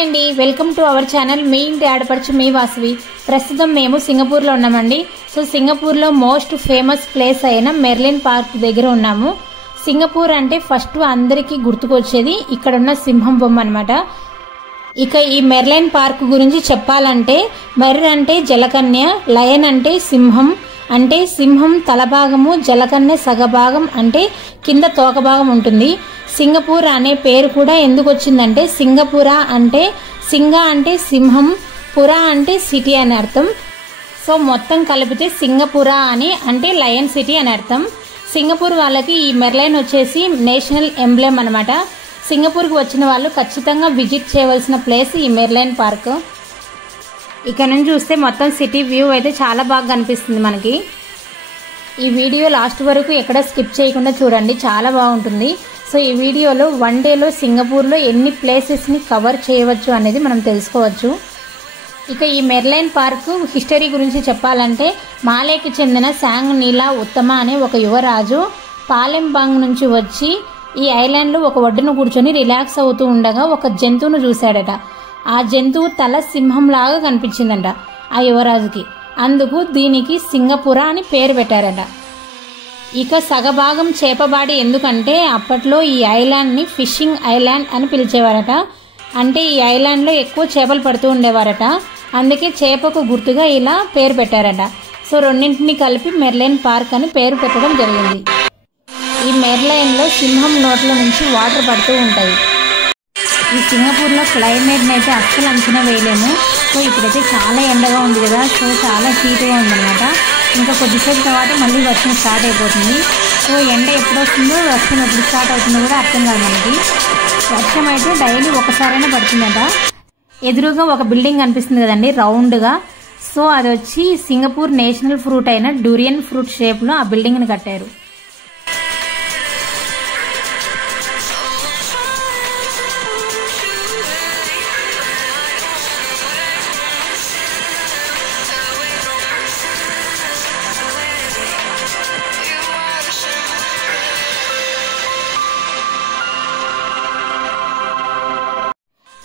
Hi అండి, welcome to our channel. మీ ఇంటి ఆడపడుచు మీ వాసవి. ప్రస్తుతం మేము సింగపూర్లో ఉన్నామండి. సో సింగపూర్లో మోస్ట్ ఫేమస్ ప్లేస్ అయిన మెర్లిన్ పార్క్ దగ్గర ఉన్నాము. సింగపూర్ అంటే ఫస్ట్ అందరికీ గుర్తుకొచ్చేది ఇక్కడ ఉన్న సింహం బొమ్మ అనమాట. ఇక ఈ మెర్లిన్ పార్క్ గురించి చెప్పాలంటే మెర్ అంటే జలకన్య, లయన్ అంటే సింహం, అంటే సింహం తలభాగము, జలకన్య సగభాగం అంటే కింద తోకభాగం ఉంటుంది. సింగపూర్ అనే పేరు కూడా ఎందుకు వచ్చిందంటే సింగపుర అంటే సింగ అంటే సింహం, పుర అంటే సిటీ అని అర్థం. సో మొత్తం కలిపితే సింగపుర అని అంటే లయన్ సిటీ అని అర్థం. సింగపూర్ వాళ్ళకి ఈ మెర్లైన్ వచ్చేసి నేషనల్ ఎంబ్లెమ్ అనమాట. సింగపూర్కి వచ్చిన వాళ్ళు ఖచ్చితంగా విజిట్ చేయవలసిన ప్లేస్ ఈ మెర్లైన్ పార్క్. ఇక్కడ నుంచి చూస్తే మొత్తం సిటీ వ్యూ అయితే చాలా బాగా కనిపిస్తుంది మనకి. ఈ వీడియో లాస్ట్ వరకు ఎక్కడ స్కిప్ చేయకుండా చూడండి, చాలా బాగుంటుంది. సో ఈ వీడియోలో వన్ డేలో సింగపూర్లో ఎన్ని ప్లేసెస్ని కవర్ చేయవచ్చు అనేది మనం తెలుసుకోవచ్చు. ఇక ఈ మెర్లైన్ పార్క్ హిస్టరీ గురించి చెప్పాలంటే మాలేకి చెందిన సాంగ్ నీలా ఉత్తమ అనే ఒక యువరాజు పాలెంబాంగ్ నుంచి వచ్చి ఈ ఐలాండ్లో ఒక ఒడ్డును కూర్చొని రిలాక్స్ అవుతూ ఉండగా ఒక జంతువును చూశాడట. ఆ జంతువు తల సింహంలాగా కనిపించిందంట ఆ యువరాజుకి. అందుకు దీనికి సింగపుర అని పేరు పెట్టారట. ఇక సగభాగం చేపబాడి ఎందుకంటే అప్పట్లో ఈ ఐలాండ్ని ఫిషింగ్ ఐలాండ్ అని పిలిచేవారట. అంటే ఈ ఐలాండ్లో ఎక్కువ చేపలు పడుతూ ఉండేవారట, అందుకే చేపకు గుర్తుగా ఇలా పేరు పెట్టారట. సో రెండింటిని కలిపి మెర్లైన్ పార్క్ అని పేరు పెట్టడం జరిగింది. ఈ మెర్లైన్లో సింహం నోట్ల నుంచి వాటర్ పడుతూ ఉంటాయి. ఈ సింగపూర్లో క్లైమేట్ని అయితే అస్సలు అంచనా వేయలేము. సో ఇప్పుడైతే చాలా ఎండగా ఉంది కదా, సో చాలా హీట్గా ఉందన్నమాట. ఇంకా కొద్దిసేపు తర్వాత మళ్ళీ వర్షం స్టార్ట్ అయిపోతుంది. సో ఎండ ఎప్పుడు వస్తుందో వర్షం ఎప్పుడు స్టార్ట్ అవుతుందో కూడా అర్థం కాదు మనకి. వర్షం అయితే డైలీ ఒకసారైనా పడుతుందట. ఎదురుగా ఒక బిల్డింగ్ కనిపిస్తుంది కదండి రౌండ్గా. సో అది వచ్చి సింగపూర్ నేషనల్ ఫ్రూట్ అయిన డ్యూరియన్ ఫ్రూట్ షేప్లో ఆ బిల్డింగ్ని కట్టారు.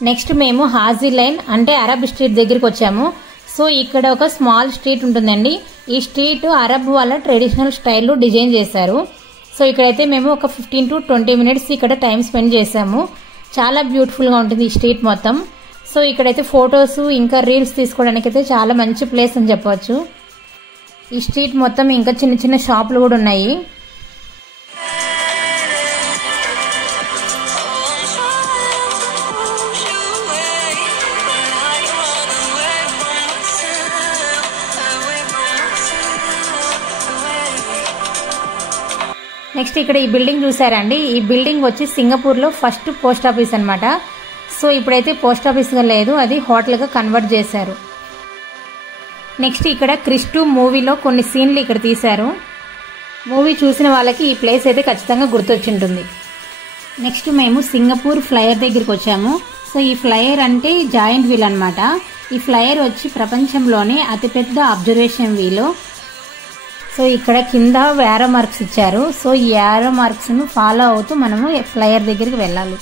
నెక్స్ట్ మేము హాజీ లైన్ అంటే అరబ్ స్ట్రీట్ దగ్గరికి వచ్చాము. సో ఇక్కడ ఒక స్మాల్ స్ట్రీట్ ఉంటుందండి. ఈ స్ట్రీట్ అరబ్ వాళ్ళ ట్రెడిషనల్ స్టైల్లో డిజైన్ చేశారు. సో ఇక్కడైతే మేము ఒక 15 to 20 minutes ఇక్కడ టైం స్పెండ్ చేసాము. చాలా బ్యూటిఫుల్గా ఉంటుంది ఈ స్ట్రీట్ మొత్తం. సో ఇక్కడైతే ఫొటోస్ ఇంకా రీల్స్ తీసుకోవడానికి అయితే చాలా మంచి ప్లేస్ అని చెప్పవచ్చు. ఈ స్ట్రీట్ మొత్తం ఇంకా చిన్న చిన్న షాపులు కూడా ఉన్నాయి. నెక్స్ట్ ఇక్కడ ఈ బిల్డింగ్ చూసారండి. ఈ బిల్డింగ్ వచ్చి సింగపూర్లో ఫస్ట్ పోస్ట్ ఆఫీస్ అనమాట. సో ఇప్పుడైతే పోస్ట్ ఆఫీస్గా లేదు, అది హోటల్గా కన్వర్ట్ చేశారు. నెక్స్ట్ ఇక్కడ క్రిష్ 2 మూవీలో కొన్ని సీన్లు ఇక్కడ తీశారు. మూవీ చూసిన వాళ్ళకి ఈ ప్లేస్ అయితే ఖచ్చితంగా గుర్తొచ్చింటుంది. నెక్స్ట్ మేము సింగపూర్ ఫ్లైయర్ దగ్గరికి వచ్చాము. సో ఈ ఫ్లైయర్ అంటే జాయింట్ వీల్ అనమాట. ఈ ఫ్లైయర్ వచ్చి ప్రపంచంలోనే అతిపెద్ద అబ్జర్వేషన్ వీల్. సో ఇక్కడ కింద యారో మార్క్స్ ఇచ్చారు. సో ఈ యారో మార్క్స్ను ఫాలో అవుతూ మనము ఫ్లైయర్ దగ్గరికి వెళ్ళాలి.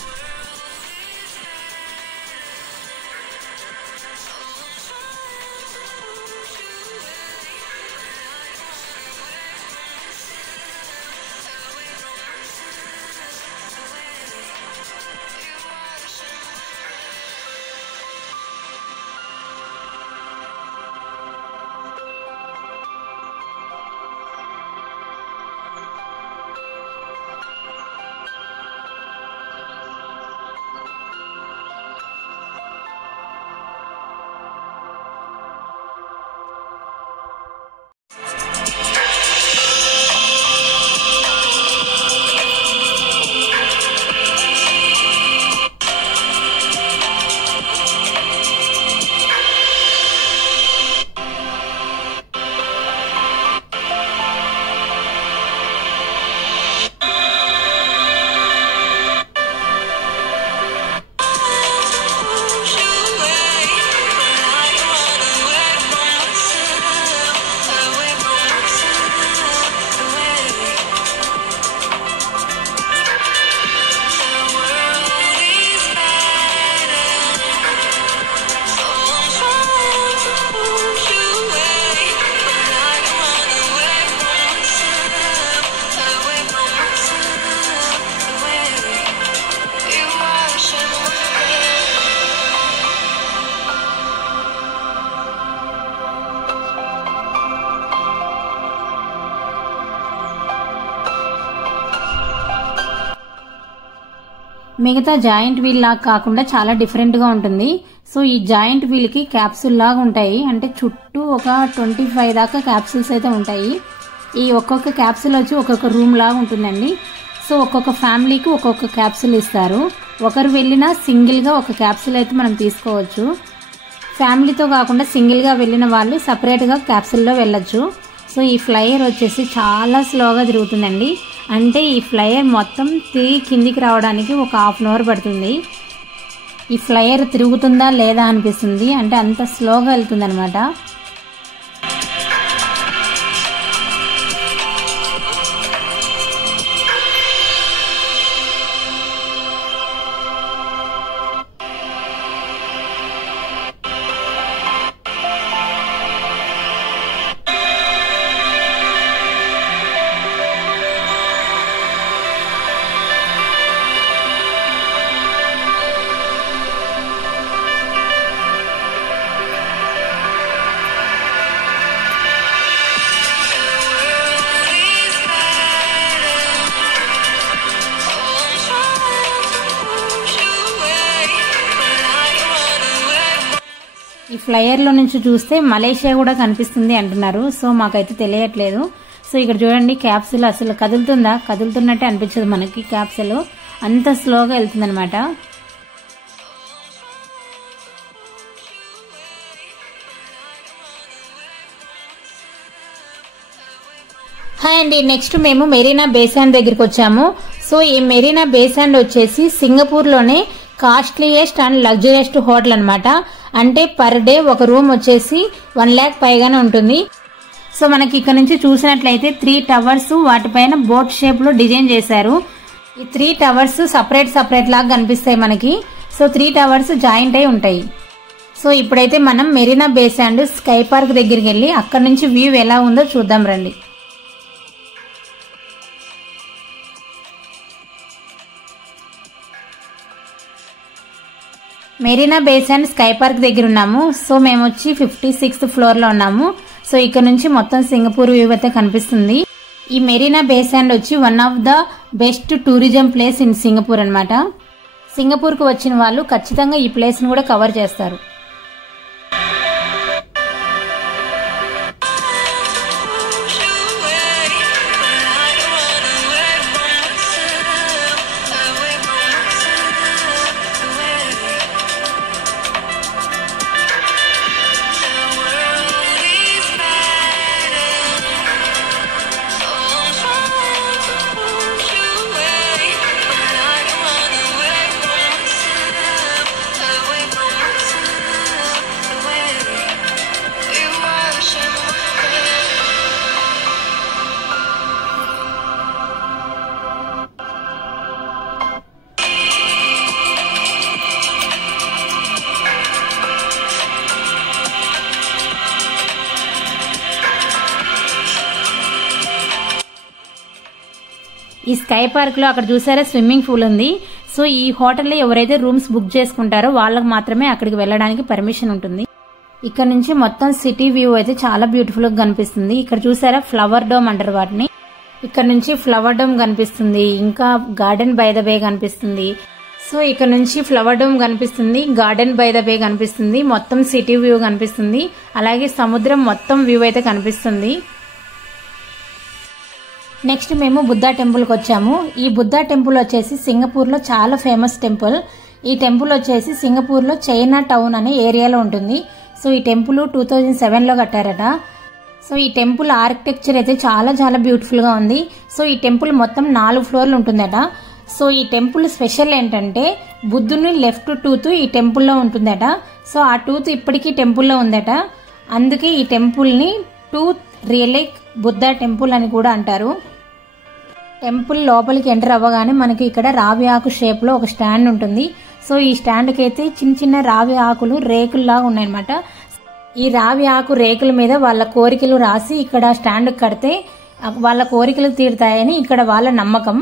మిగతా జాయింట్ వీల్ లాగా కాకుండా చాలా డిఫరెంట్ గా ఉంటుంది. సో ఈ జాయింట్ వీల్ కి క్యాప్సూల్ లాగా ఉంటాయి, అంటే చుట్టూ ఒక 25 దాకా క్యాప్సూల్స్ అయితే ఉంటాయి. ఈ ఒక్కొక్క క్యాప్సూల్ వచ్చి ఒక్కొక్క రూమ్ లాగా ఉంటుందండి. సో ఒక్కొక్క ఫ్యామిలీకి ఒక్కొక్క క్యాప్సూల్ ఇస్తారు. ఒకరు వెళ్ళినా సింగిల్ గా ఒక క్యాప్సూల్ అయితే మనం తీసుకోవచ్చు. ఫ్యామిలీతో కాకుండా సింగిల్ గా వెళ్ళిన వాళ్ళు సపరేట్ గా క్యాప్సూల్లో వెళ్ళొచ్చు. సో ఈ ఫ్లైయర్ వచ్చేసి చాలా స్లోగా తిరుగుతుందండి. అంటే ఈ ఫ్లైయర్ మొత్తం తిరిగి కిందికి రావడానికి ఒక ½ అన్ అవర్ పడుతుంది. ఈ ఫ్లైయర్ తిరుగుతుందా లేదా అనిపిస్తుంది, అంటే అంత స్లోగా వెళ్తుంది అనమాట. ఈ ఫ్లైయర్ లో నుంచి చూస్తే మలేషియా కూడా కనిపిస్తుంది అంటున్నారు. సో మాకైతే తెలియట్లేదు. సో ఇక్కడ చూడండి క్యాప్సూల్ అసలు కదులుతుందా, కదులుతున్నట్టే అనిపించదు మనకి. క్యాప్సూల్ అంత స్లోగా వెళ్తుంది అనమాట. హాయ్ అండి, నెక్స్ట్ మేము మెరీనా బే శాండ్ దగ్గరికి వచ్చాము. సో ఈ మెరీనా బే శాండ్ వచ్చేసి సింగపూర్ లోనే కాస్ట్లీయెస్ట్ అండ్ లగ్జరియస్ట్ హోటల్ అనమాట. అంటే పర్ డే ఒక రూమ్ వచ్చేసి 1 lakh పైగానే ఉంటుంది. సో మనకి ఇక్కడ నుంచి చూసినట్లయితే 3 టవర్స్ వాటిపైన బోట్ షేప్ లో డిజైన్ చేశారు. ఈ 3 టవర్స్ సపరేట్ లాగా కనిపిస్తాయి మనకి. సో 3 టవర్స్ జాయింట్ అయి ఉంటాయి. సో ఇప్పుడైతే మనం మెరీనా బే శాండ్ స్కై పార్క్ దగ్గరికి వెళ్ళి అక్కడ నుంచి వ్యూ ఎలా ఉందో చూద్దాం రండి. మెరీనా బే శాండ్ స్కై పార్క్ దగ్గర ఉన్నాము. సో మేము వచ్చి 56th ఫ్లోర్ లో ఉన్నాము. సో ఇక్కడ నుంచి మొత్తం సింగపూర్ వ్యూ అయితే కనిపిస్తుంది. ఈ మెరీనా బే శాండ్ వచ్చి one of the best tourism place in Singapore అనమాట. సింగపూర్ కు వచ్చిన వాళ్ళు ఖచ్చితంగా ఈ ప్లేస్ ను కూడా కవర్ చేస్తారు. ఈ స్కై పార్క్ లో అక్కడ చూసారా స్విమ్మింగ్ పూల్ ఉంది. సో ఈ హోటల్లో ఎవరైతే రూమ్స్ బుక్ చేసుకుంటారో వాళ్ళకి మాత్రమే అక్కడికి వెళ్ళడానికి పర్మిషన్ ఉంటుంది. ఇక్కడ నుంచి మొత్తం సిటీ వ్యూ అయితే చాలా బ్యూటిఫుల్ గా కనిపిస్తుంది. ఇక్కడ చూసారా ఫ్లవర్ డోమ్ అంటారు వాటిని. ఇక్కడ నుంచి ఫ్లవర్ డోమ్ కనిపిస్తుంది, ఇంకా గార్డెన్ బై ద బే కనిపిస్తుంది. సో ఇక్కడ నుంచి ఫ్లవర్ డోమ్ కనిపిస్తుంది, గార్డెన్ బై ద బే కనిపిస్తుంది, మొత్తం సిటీ వ్యూ కనిపిస్తుంది, అలాగే సముద్రం మొత్తం వ్యూ అయితే కనిపిస్తుంది. నెక్స్ట్ మేము బుద్ధా టెంపుల్ కి వచ్చాము. ఈ బుద్ధా టెంపుల్ వచ్చేసి సింగపూర్ లో చాలా ఫేమస్ టెంపుల్. ఈ టెంపుల్ వచ్చేసి సింగపూర్ లో చైనా టౌన్ అనే ఏరియాలో ఉంటుంది. సో ఈ టెంపుల్ 2007 లో కట్టారట. సో ఈ టెంపుల్ ఆర్కిటెక్చర్ అయితే చాలా చాలా బ్యూటిఫుల్ గా ఉంది. సో ఈ టెంపుల్ మొత్తం 4 ఫ్లోర్లు ఉంటుందట. సో ఈ టెంపుల్ స్పెషల్ ఏంటంటే బుద్ధుని లెఫ్ట్ టూత్ ఈ టెంపుల్లో ఉంటుందట. సో ఆ టూత్ ఇప్పటికీ టెంపుల్లో ఉందట. అందుకే ఈ టెంపుల్ ని టూత్ రియలిక్ బుద్ధా టెంపుల్ అని కూడా అంటారు. టెంపుల్ లోపలికి ఎంటర్ అవ్వగానే మనకి ఇక్కడ రావి ఆకు షేప్ లో ఒక స్టాండ్ ఉంటుంది. సో ఈ స్టాండ్ కి అయితే చిన్న చిన్న రావి ఆకులు రేకుల్లాగా ఉన్నాయన్నమాట. ఈ రావి ఆకు రేకుల మీద వాళ్ళ కోరికలు రాసి ఇక్కడ స్టాండ్ కడితే వాళ్ళ కోరికలు తీరుతాయని ఇక్కడ వాళ్ళ నమ్మకం.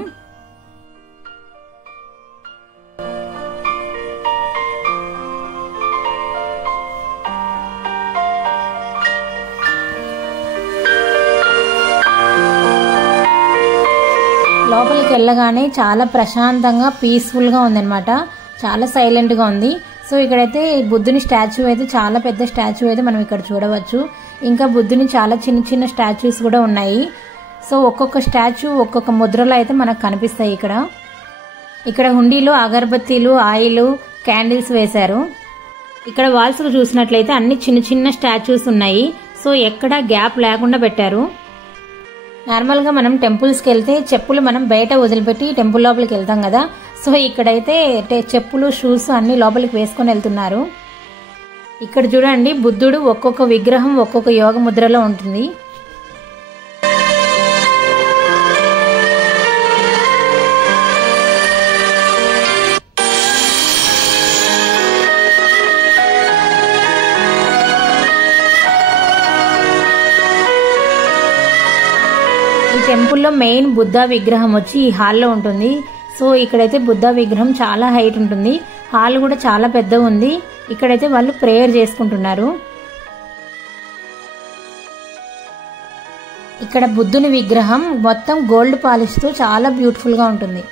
లోపలికి లోపలికి వెళ్ళగానే చాలా ప్రశాంతంగా పీస్ఫుల్గా ఉందన్నమాట. చాలా సైలెంట్గా ఉంది. సో ఇక్కడైతే బుద్ధుని స్టాచ్యూ అయితే చాలా పెద్ద స్టాచ్యూ అయితే మనం ఇక్కడ చూడవచ్చు. ఇంకా బుద్ధుని చాలా చిన్న చిన్న స్టాచ్యూస్ కూడా ఉన్నాయి. సో ఒక్కొక్క స్టాచ్యూ ఒక్కొక్క ముద్రలో అయితే మనకు కనిపిస్తాయి. ఇక్కడ హుండీలో అగరబత్తీలు, ఆయిల్, క్యాండిల్స్ వేశారు. ఇక్కడ వాల్స్ చూసినట్లయితే అన్ని చిన్న చిన్న స్టాచ్యూస్ ఉన్నాయి. సో ఎక్కడ గ్యాప్ లేకుండా పెట్టారు. నార్మల్గా మనం టెంపుల్స్కి వెళ్తే చెప్పులు మనం బయట వదిలిపెట్టి టెంపుల్ లోపలికి వెళ్తాం కదా. సో ఇక్కడైతే చెప్పులు, షూస్ అన్ని లోపలికి వేసుకొని వెళ్తున్నారు. ఇక్కడ చూడండి బుద్ధుడు ఒక్కొక్క విగ్రహం ఒక్కొక్క యోగ ముద్రలో ఉంటుంది. ఈ టెంపుల్లో మెయిన్ బుద్ధ విగ్రహం వచ్చి ఈ హాల్లో ఉంటుంది. సో ఇక్కడైతే బుద్ధ విగ్రహం చాలా హైట్ ఉంటుంది. హాల్ కూడా చాలా పెద్ద ఉంది. ఇక్కడైతే వాళ్ళు ప్రేయర్ చేసుకుంటున్నారు. ఇక్కడ బుద్ధుని విగ్రహం మొత్తం గోల్డ్ పాలిష్ తో చాలా బ్యూటిఫుల్ గా ఉంటుంది.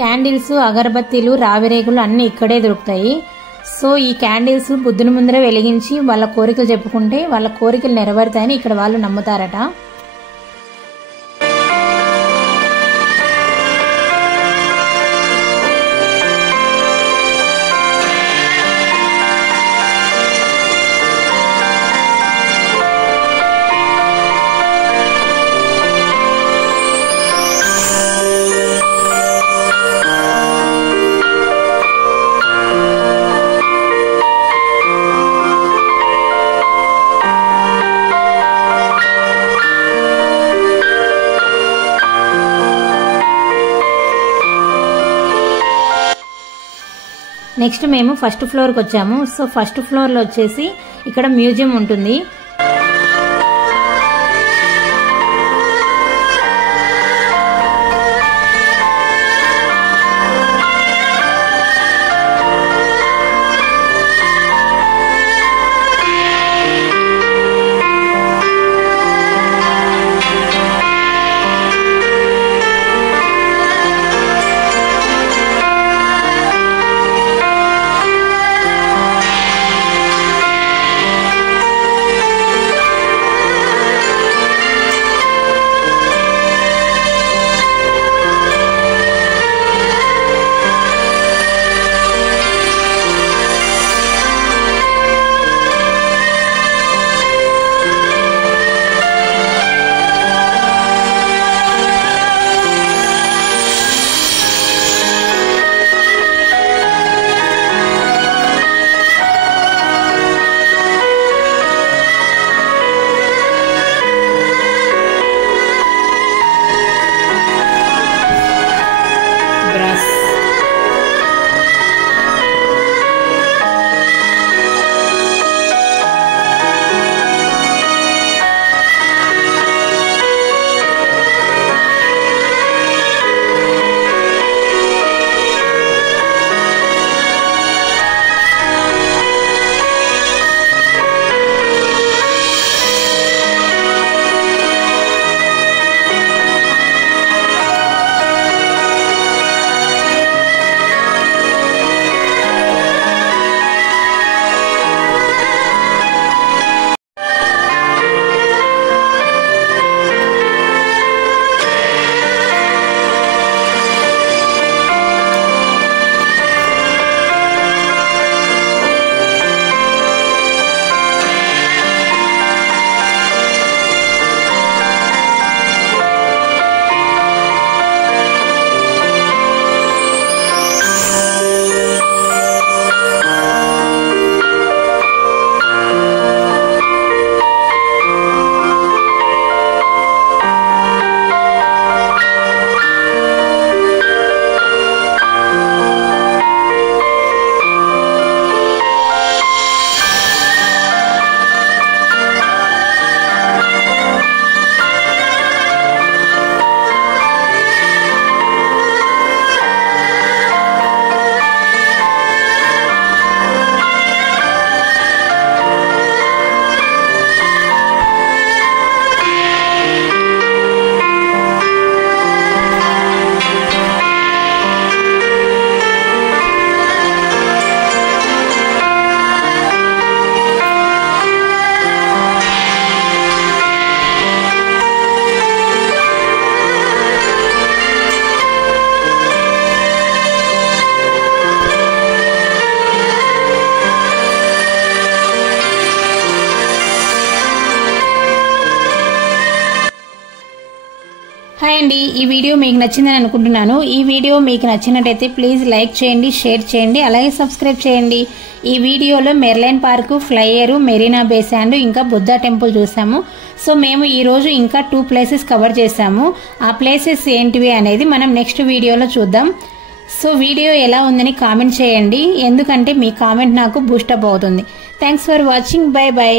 క్యాండిల్స్, అగరబత్తీలు, రావిరేగులు అన్ని ఇక్కడే దొరుకుతాయి. సో ఈ క్యాండిల్స్ బుద్ధుని ముందర వెలిగించి వాళ్ళ కోరికలు చెప్పుకుంటే వాళ్ళ కోరికలు నెరవేరుతాయని ఇక్కడ వాళ్ళు నమ్ముతారట. నెక్స్ట్ మేము ఫస్ట్ ఫ్లోర్కి వచ్చాము. సో ఫస్ట్ ఫ్లోర్లో వచ్చేసి ఇక్కడ మ్యూజియం ఉంటుంది. హాయ్ అండి, ఈ వీడియో మీకు నచ్చిందని అనుకుంటున్నాను. ఈ వీడియో మీకు నచ్చినట్టయితే ప్లీజ్ లైక్ చేయండి, షేర్ చేయండి, అలాగే సబ్స్క్రైబ్ చేయండి. ఈ వీడియోలో మెర్లైన్ పార్క్, ఫ్లైయర్, మెరీనా బే శాండ్, ఇంకా బుద్ధా టెంపుల్ చూసాము. సో మేము ఈ రోజు ఇంకా 2 ప్లేసెస్ కవర్ చేసాము. ఆ ప్లేసెస్ ఏంటివి అనేది మనం నెక్స్ట్ వీడియోలో చూద్దాం. సో వీడియో ఎలా ఉందని కామెంట్ చేయండి, ఎందుకంటే మీ కామెంట్ నాకు బూస్టప్ అవుతుంది. Thanks for watching. By by.